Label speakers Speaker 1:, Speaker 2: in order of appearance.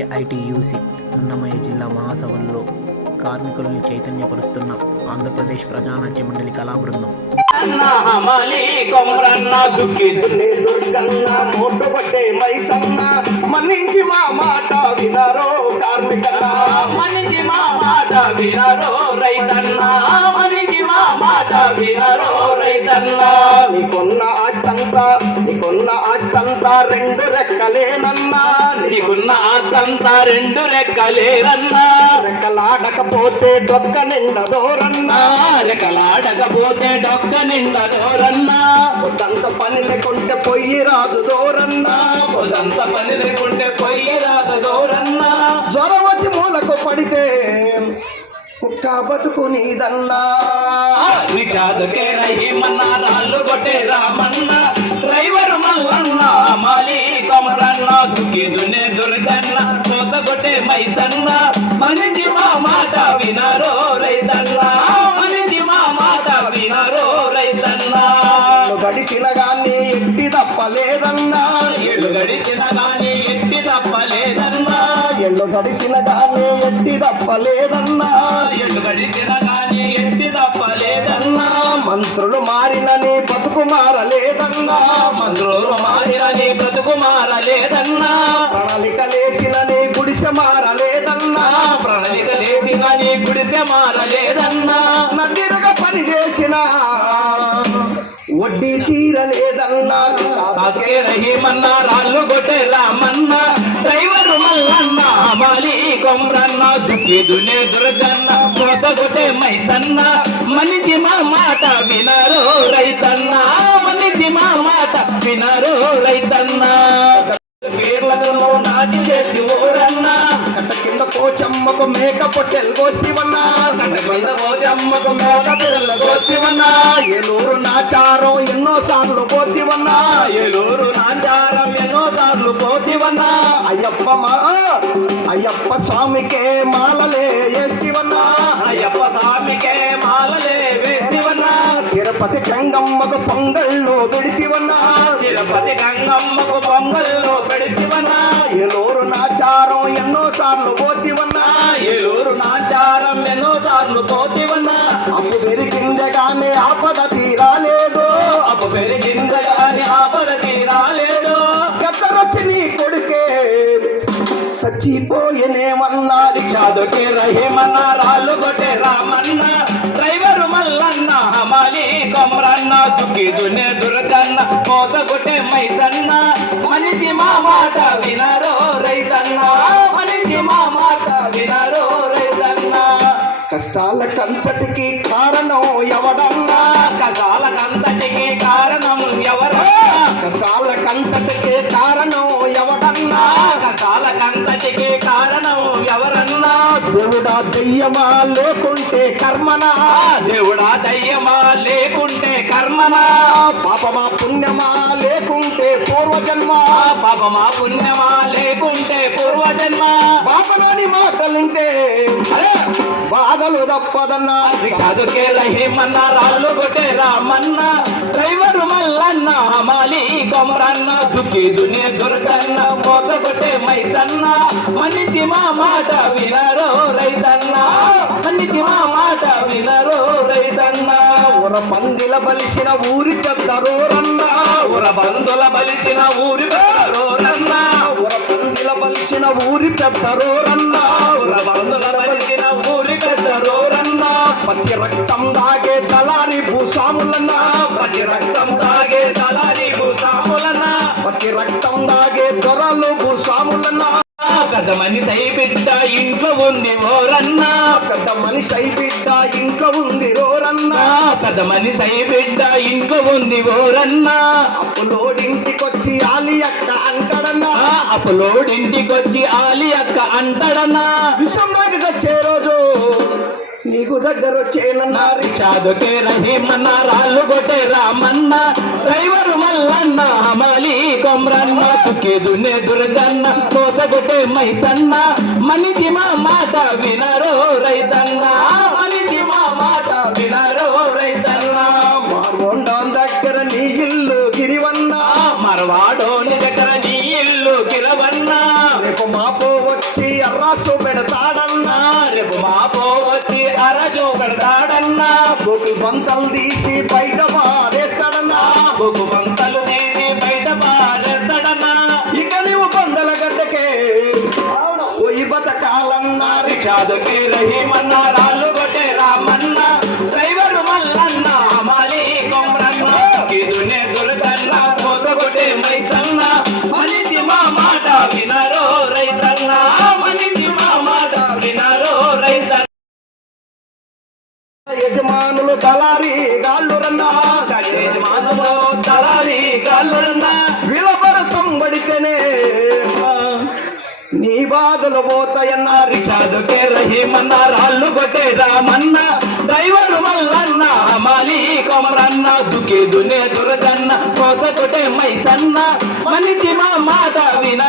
Speaker 1: AITUC Annamayya జిల్లా మహాసభల్లో కార్మికుల్ని చైతన్యపరుస్తున్న ఆంధ్రప్రదేశ్ ప్రజానాట్య మండలి కళా బృందం
Speaker 2: మోటు పట్టే మైసన్న మన్నించి మా మాట వినరో కార్మికన్న. మన్నించి మా మాట వినరో రైతన్న. మన్నించి మా మాట వినరో రైతన్న. నీకున్న ఆస్తంతా నీకున్న ఆస్తంతా రెండు రెక్కలేనన్నా. నీకున్న ఆస్తంతా రెండు రెక్కలేనన్నా. రెక్కలాడకపోతే డొక్క నిండదోరన్నా రెక్కలాడకపోతే డొక్క నిండదోరన్నా పొద్దంత పని లేకుంటే పొయ్యి రాదు దోరన్నా. పొద్దంత పని లేకుంటే పొయ్యి రాదు దోరన్నా. జ్వరం వచ్చి మూలకు పడితే కుక్క బతుకు నీదన్నా. నిజాదుకే రహీమన్నా రాళ్ళు కొట్టే రామన్నా. దుక్కి దున్నే దుర్గన్న కొట్టే మైసన్న. మనింది మా మాట వినరో రైతన్న. మనింది మా మాట వినరో రైతన్న. గడిసిన గాని ఎట్టి తప్పలేదన్నా. ఎళ్ళు గడిచిన గాని ఎట్టి తప్పలేదన్నా. ఎళ్ళు గడిసిన గాని ఎట్టి తప్పలేదన్నా. ఎళ్ళు గడిచిన గాని ఎట్టి తప్పలేదన్నా. మంత్రులు మారినని బతుకు మారలేదన్నా. మంత్రులు మారినని బ్రతుకు మారలేదన్నా. ప్రణాళిక లేచినని గుడిసె మారలేదన్నా. ప్రణాళిక లేచినని గుడిసె మారలేదన్నా. నదిరగా పని చేసిన వడ్డీ తీరలేదన్నా. రాళ్ళు కొట్టే మన్నా డ్రైవరు మల్లన్న మాలి కొమ్రన్న కొట్టే మైసన్న. మనిషి మా మాట వినరో రైతన్న. మనిషి మా మాట వినరో రైతన్న. పేర్లతో నాటి చేసి ఓరన్నా కట్ట కింద పోచమ్మకు మేక పొట్టెలు కోసివన్నా కట్ట కింద పోచమ్మకు మేక పిల్లలు కోసివన్నా ఏలూరు నాచారం ఎన్నో సార్లు పోతివన్నా. ఏలూరు నాచారం ఎన్నో సార్లు పోతివన్నా. అయ్యప్ప మా అయ్యప్ప స్వామికే మాలలే వేస్తివన్నా. అయ్యప్ప స్వామికే మాలలే వేస్తివన్నా. తిరుపతి గంగమ్మకు పొంగళ్ళు పెడితివన్నా. తిరుపతి గంగమ్మకు పొంగళ్ళు పెడితివన్నా. ఏలూరు నాచారం ఎన్నో సార్లు పోతివన్నా. ఏలూరు నాచారం ఎన్నో సార్లు పోతివన్నా. అప్పు పెరిగిందే గానీ ఆపద చచ్చిపోయేనేమన్నది చదువుకే రహేమన్నా రాళ్ళు కొట్టే రామన్న. డ్రైవరు మల్లన్న హమాలి కొమరన్న దుక్కి దున్నే దుర్గన్న కోత కొట్టే మైసన్న. మనిషి మా మాట వినరో రైతన్న. మనిషి మా మాట వినరో రైతన్న. కష్టాలకంతటికి కారణం ఎవడన్నా? దయ్యమా లేకుంటే కర్మనా? దేవుడా దయ్యమా లేకుంటే కర్మనా? పాపమా పుణ్యమా లేకుంటే పూర్వజన్మ? పాపమా పుణ్యమా లేకుంటే పూర్వజన్మ? పాపలోని మాటలుంటే అరే బాధలు తప్పదన్నా. చదువుకే రహీమన్న రాళ్ళు కొట్టే రామన్న. డ్రైవర్ మల్లన్న మాలి కొమరన్న దుక్కి దునే దుర్గన్న మోత కొట్టే మైసన్న. మనిషి మా మాట వినరో రైతన్న. మనిషి మా మాట వినరో రైతన్న. ఉర పందిల బలిసిన ఊరి పెద్దరోరన్న ఉర బందుల బలిసిన ఊరి పెద్దరోరన్న ఉర పందిల బలిసిన ఊరి పెద్దరోరన్న రక్తం దాగే దళారి భూస్వాములన్న. పచ్చి రక్తం దాగే దళారి భూస్వాములన్న. పచ్చి రక్తం దాగే దొరలు భూస్వాములన్న. పెద్ద మనిషి అయి బిడ్డ ఇంట్లో ఉంది ఓరన్న. పెద్ద మనిషి అయి బిడ్డ ఇంట్లో ఉంది ఓరన్న. పెద్ద మనిషి అయి బిడ్డ ఇంట్లో ఉంది ఓరన్న. అప్పులోడింటికొచ్చి ఆలి అక్క అంటాడన్నా. అప్పులోడింటికొచ్చి ఆలి అక్క అంటాడన్నా. విషంలోకి వచ్చే రోజు. నీకు దగ్గర వచ్చేనన్నా రిషాదుకే రహీమన్న రాళ్ళు కొట్టే రామన్న డ్రైవరు మల్లన్న అమలి కొమ్రన్న దున్నే దుర్గన్న కోత కొట్టే మైసన్న మనిషి మా మాట వినరో రైతన్న. మనిషి మా మాట వినరో రైతన్న. మార్గొండం దగ్గర నీ ఇల్లు గిరివన్న. మరవాడోని దగ్గర నీ ఇల్లు గిరవ పెట్టవన్నా
Speaker 3: రేపు మాపో వచ్చి అర్రాసు పెడతాడన్నా.
Speaker 2: రేపు మాపో వచ్చి
Speaker 3: బొగ్గు బంతలు తీసి బయట పారేస్తాడన్నా.
Speaker 2: బొగ్గు పంతలు నేనే బయట పారేస్తాడన్నా.
Speaker 3: ఇక నీవు బందల గడ్డకే పోయి బతకాలన్నా.
Speaker 2: రిక్షాదుకి రహీమన్న రాళ్ళు కొట్టే
Speaker 3: యజమానులు దళారి గాళ్ళురన్నా
Speaker 2: కట్టేసి మాటలో తలారి కల్లున్నా
Speaker 3: విలబరతం పడితేనే నీ బాధలు పోతాయన్నా
Speaker 2: చదువుకే రహీమన్న రాళ్ళు కొట్టే రామన్న డ్రైవర్ మల్లన్న మాలి కొమరన్న దుకే దునే దురదన్న కోత కొట్టే మైసన్న మనిషి మా మాట
Speaker 3: వినా